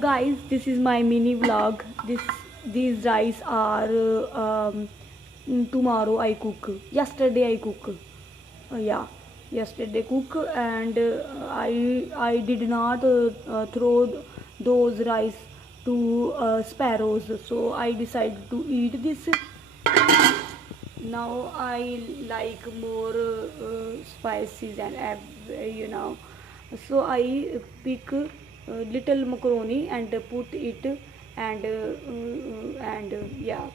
Guys, this is my mini vlog. These rice are tomorrow I cook. Yesterday I cook. Yeah, yesterday cook, and I did not throw those rice to sparrows. So I decided to eat this. Now I like more spices and so I pick little macaroni and put it, and yeah,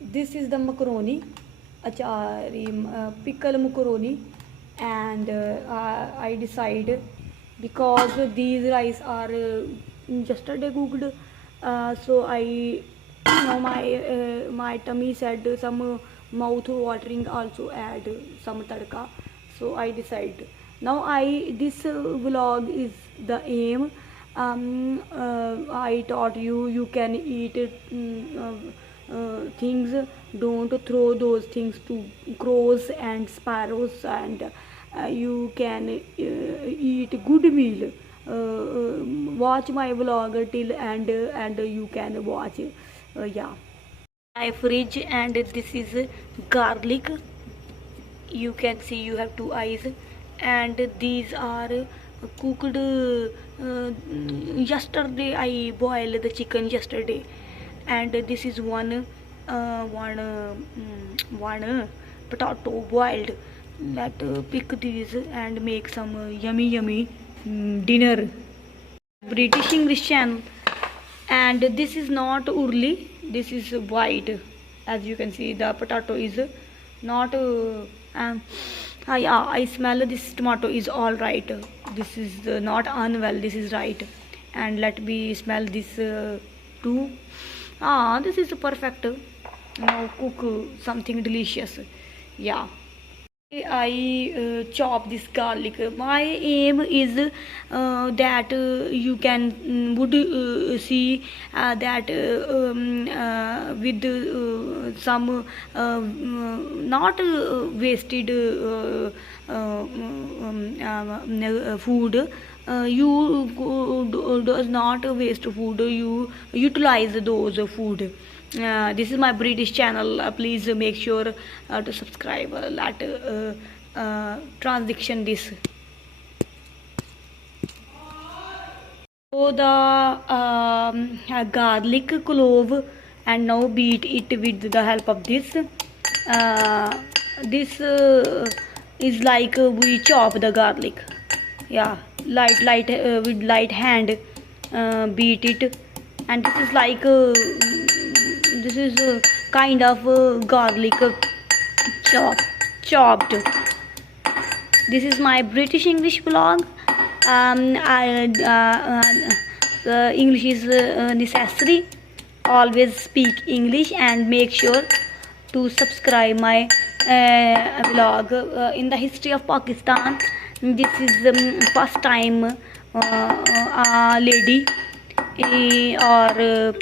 this is the macaroni, achari pickle macaroni. And I decide, because these rice are yesterday cooked, so I now my tummy said some mouth watering, also add some tadka. So I decide. Now I this vlog is the aim. I taught you can eat it, things. Don't throw those things to crows and sparrows, and you can eat good meal. Watch my vlog till and you can watch. Yeah, my fridge, and this is garlic. You can see you have two eyes, and these are cooked. Yesterday I boiled the chicken yesterday, and this is one potato boiled. Let pick these and make some yummy dinner. British English channel. And this is not urli, this is white. As you can see, the potato is not yeah, I smell this tomato is all right. This is not unwell, this is right. And let me smell this too. This is perfect. Now cook something delicious. Yeah, I chop this garlic. My aim is that you can would see that with some not wasted food. You does not waste food. You utilize those food. This is my British channel. Please make sure to subscribe. Let transaction this. So the garlic clove, and now beat it with the help of this. This is like we chop the garlic. Yeah, light with light hand beat it, and this is like this is kind of garlic chopped. This is my British English vlog. English is necessary. Always speak English, and make sure to subscribe my vlog. In the history of Pakistan, this is the first time a lady or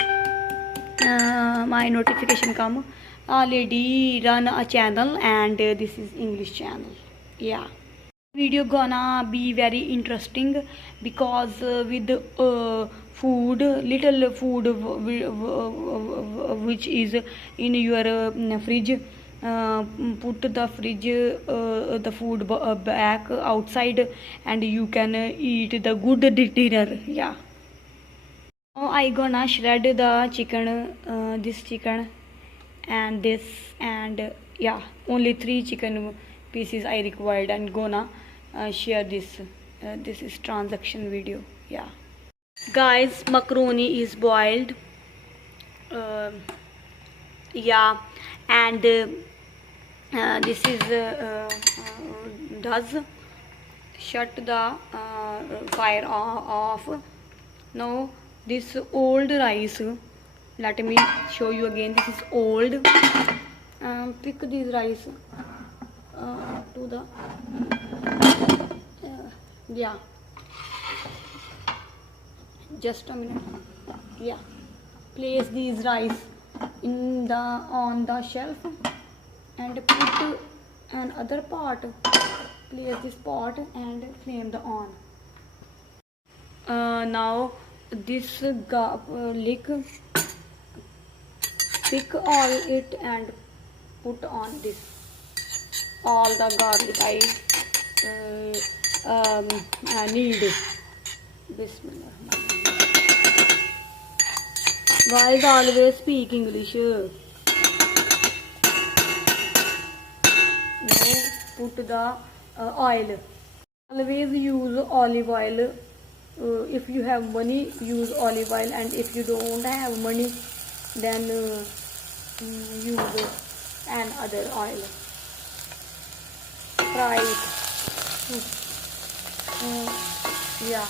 my notification come, a lady run a channel, and this is English channel. Yeah, video gonna be very interesting, because with food, little food which is in your fridge, put the fridge the food back outside, and you can eat the good dinner. Yeah, now I gonna shred the chicken, this chicken and this, and yeah, only 3 chicken pieces I required, and gonna share this. This is transaction video. Yeah, guys, macaroni is boiled. Yeah, and this is does shut the fire off. Now this old rice, let me show you again. This is old. Pick this rice to the yeah, just a minute. Yeah, place these rice in the on the shelf, and put another pot. Place this pot and flame the on. Now this lick, pick all it and put on this all the garlic I need. Bismillah. Guys, always speak English. Now put the oil. Always use olive oil. If you have money, use olive oil, and if you don't have money, then use another oil. Fry it. Yeah,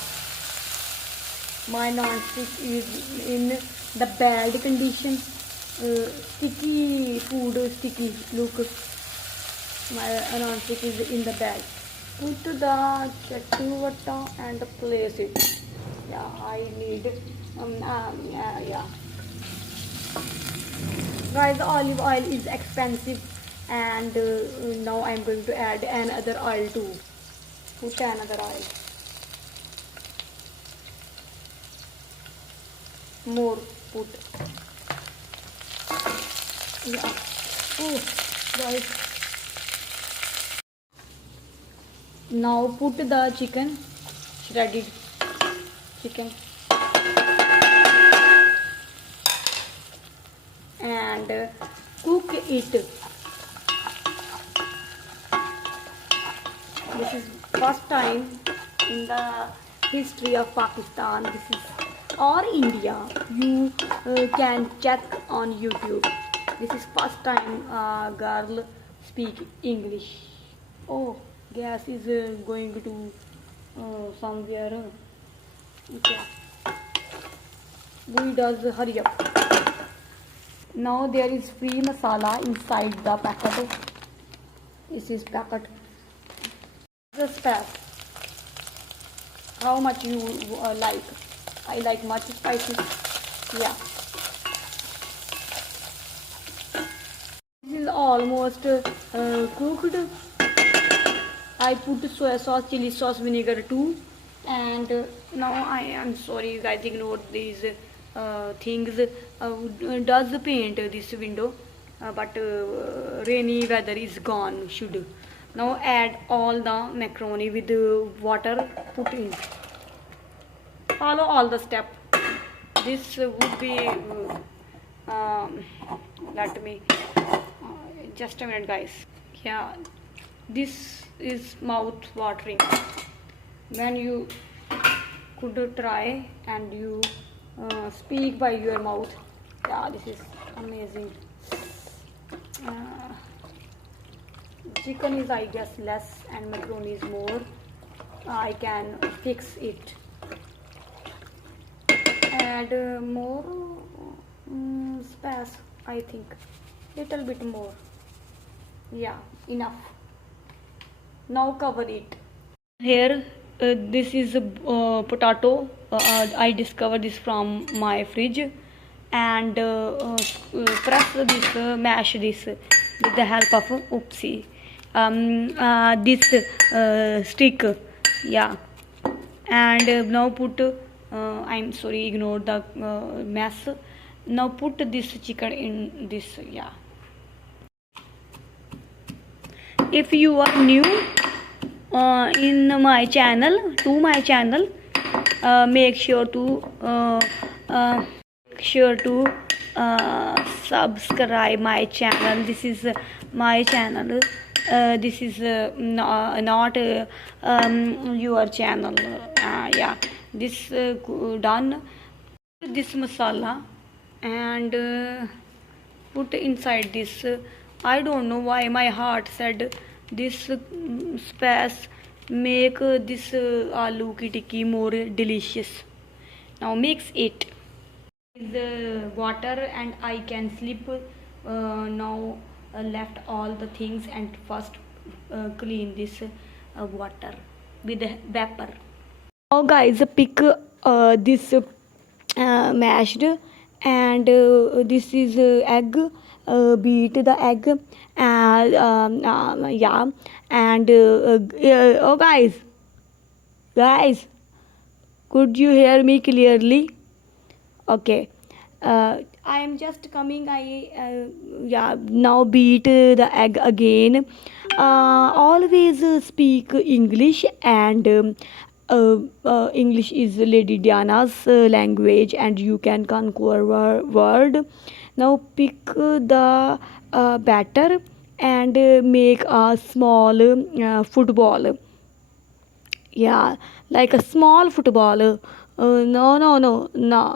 my non-stick is in the bad condition. Sticky food, sticky. Look, my non-stick is in the bag. Put the chutney vatta and place it. Yeah, I need. Yeah. Guys, olive oil is expensive, and now I'm going to add another oil too. Put another oil. More put. Yeah. Oh, guys. Now put the chicken, shredded chicken, and cook it. This is first time in the history of Pakistan. This is or India. You can check on YouTube. This is first time girl speak English. Oh, gas is going to somewhere. Okay. We does hurry up. Now there is free masala inside the packet. This is packet. The spice. How much you like? I like much spicy. Yeah. This is almost cooked. I put soy sauce, chili sauce, vinegar too, and now I am sorry, you guys, ignore these things. Does paint this window, but rainy weather is gone. Should now add all the macaroni with water. Put in. Follow all the step. This would be. Let me. Just a minute, guys. Yeah, this is mouth watering. When you could try and you speak by your mouth. Yeah, this is amazing. Chicken is, I guess, less and macaroni is more. I can fix it. Add more spice, I think. Little bit more. Yeah, enough. Now cover it. Here, this is potato. I discovered this from my fridge, and press this, mash this with the help of oopsie. This stick, yeah, and now put. I'm sorry, ignore the mess. Now put this chicken in this, yeah. If you are new in my channel, make sure to subscribe my channel. This is my channel. This is not your channel. Yeah, this done. This masala and put inside this. I don't know why my heart said this spice make this aloo ki tikki more delicious. Now mix it. The water and I can slip. Now left all the things and first clean this water with vapor. Now guys, pick this mashed, and this is egg. Beat the egg, yeah, and oh guys, Could you hear me clearly? Okay. I am just coming. Yeah, now beat the egg again. Always speak English, and English is Lady Diana's language, and you can conquer word. Now pick the batter and make a small football. Yeah, like a small football. No,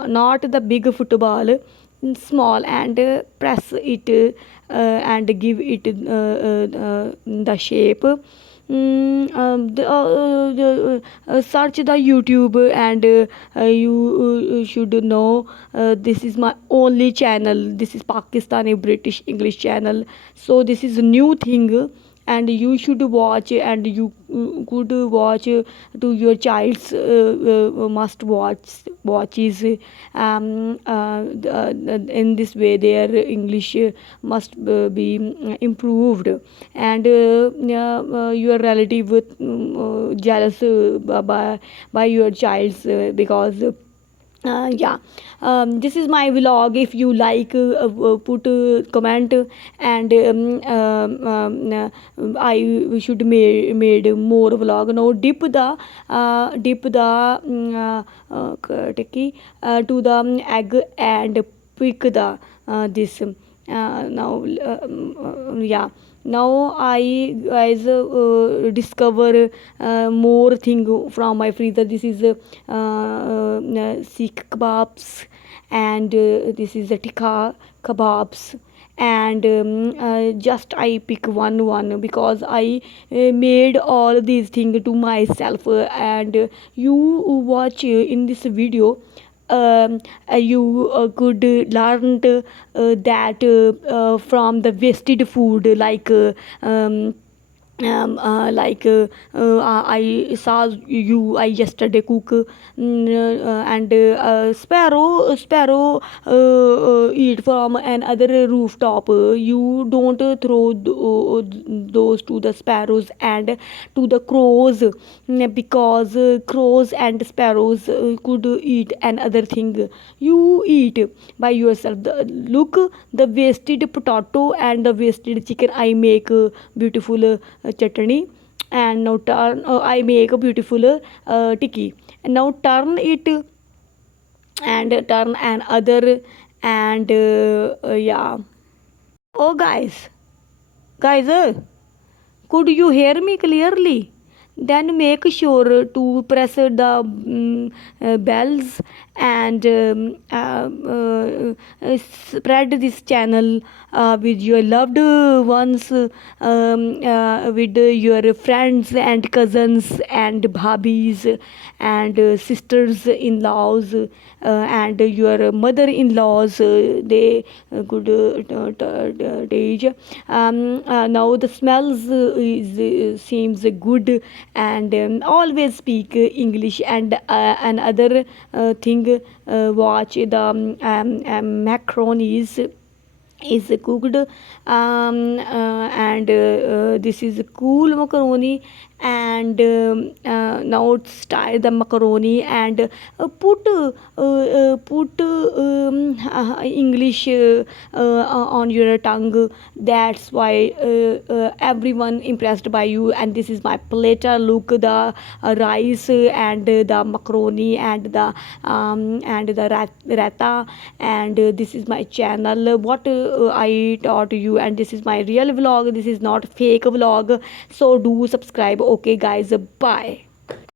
not the big football. Small, and press it and give it the shape. Search the YouTube, and you should know this is my only channel. This is Pakistani British English channel. So this is a new thing, and you should watch, and you could watch to your child's must watches. In this way their English must be improved, and your relative jealous by your child's because yeah, this is my vlog. If you like, put comment, and I should made more vlog. Now dip the to the egg, and pick the this now yeah. Now I guys discover more thing from my freezer. This is Sikh kebabs, and this is the tikka kebabs, and just I pick one because I made all these things to myself, and you watch in this video. You could learn that from the wasted food, like I saw you I yesterday cook, and sparrow eat from another rooftop. You don't throw those to the sparrows and to the crows, because crows and sparrows could eat another thing. You eat by yourself. Look, the wasted potato and the wasted chicken I make beautiful chutney, and now turn I make a beautiful tikki, and now turn it and turn another, and yeah. Oh guys, could you hear me clearly? Then make sure to press the bells, and spread this channel with your loved ones, with your friends and cousins and bhabis, and sisters in laws, and your mother in laws. They could teach. Now the smells seems good, and always speak English, and another thing, watch the macaronis is cooked, and this is cool macaroni, and now stir the macaroni, and put English on your tongue. That's why everyone impressed by you. And this is my platter. Look, the rice, and the macaroni, and the raita, and this is my channel. What I taught you, and this is my real vlog. This is not fake vlog. So do subscribe. Okay guys, bye.